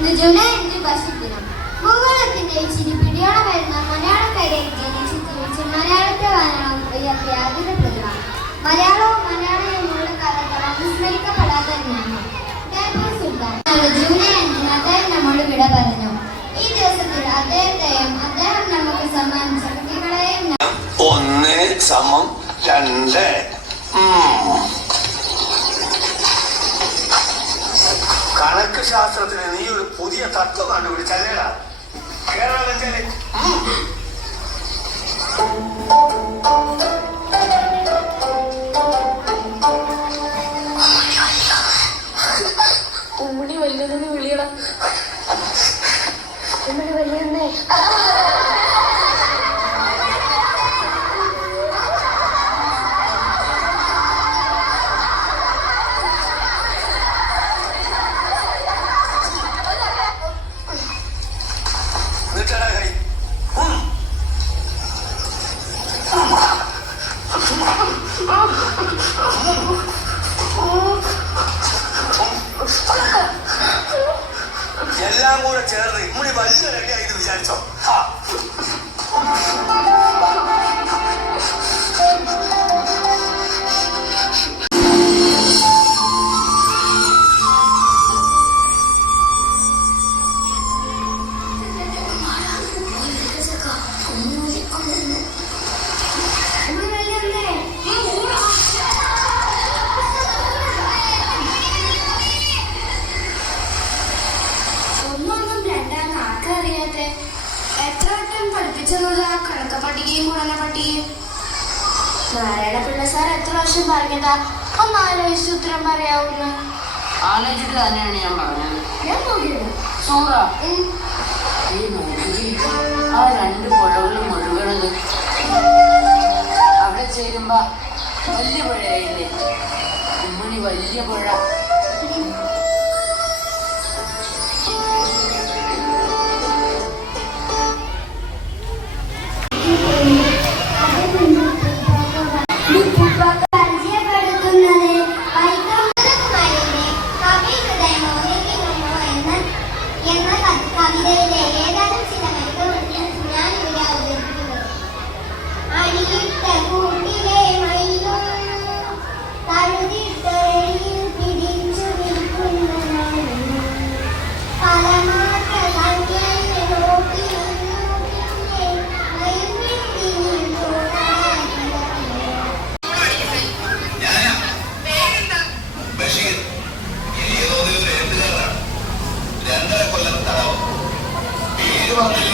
ഇന്ന് ജൂലൈ 5 ബഷീർ ദിനം. ഭൂഗോളത്തിന്റെ ചിരിപ്പിടിയോടെ വരുന്ന മലയാളക്കരയിൽ ജനിച്ച് ജീവിച്ച് മലയാളത്തെ വായനം ഉയർത്തിയ ആദ്യത്തെ പ്രതിഭ. മലയാളവും മലയാളിയുമുള്ള കാലത്തോളം വിസ്മരിക്കപ്പെടാത്ത ജ്ഞാനം. ടിപ്പു സുൽത്താൻ ജൂലൈ 5 അദ്ദേഹം നമ്മോട് വിട പറഞ്ഞു. ഈ ദിവസത്തിൽ അദ്ദേഹത്തെയും അദ്ദേഹം നമുക്ക് സമ്മാനിച്ച കൃതികളെയും 1 = 2. കണക്ക് ശാസ്ത്രത്തിന് നീ ഒരു പുതിയ തത്വം കണ്ടുപിടിച്ചല്ലേടാ. കേരളത്തിലെ ഉമ്മണി വല്യതെന്ന് വിളിയടാ. ഉമ്മണി വല്യന്നേ എല്ലാം കൂടെ ചേർന്ന് ഇമ്മണി വലിയ റെഡിയായി വിചാരിച്ചോ. നാരായണപിള്ള സാർ എത്ര വർഷം പറഞ്ഞതാ? ഒന്ന് ആലോചിച്ച് ഉത്തരം പറയാവുന്ന. ആലോചിച്ചിട്ട് തന്നെയാണ് ഞാൻ പറഞ്ഞത്. ഞാൻ നോക്കിയത് സൂറ ഈ നോക്കി ആ 2 പുഴകളും ഒഴുകണത് അവിടെ ചേരുമ്പോ വലിയ പുഴയായില്ലേ? ഉമ്മണി വലിയ പുഴ. കൊല്ലം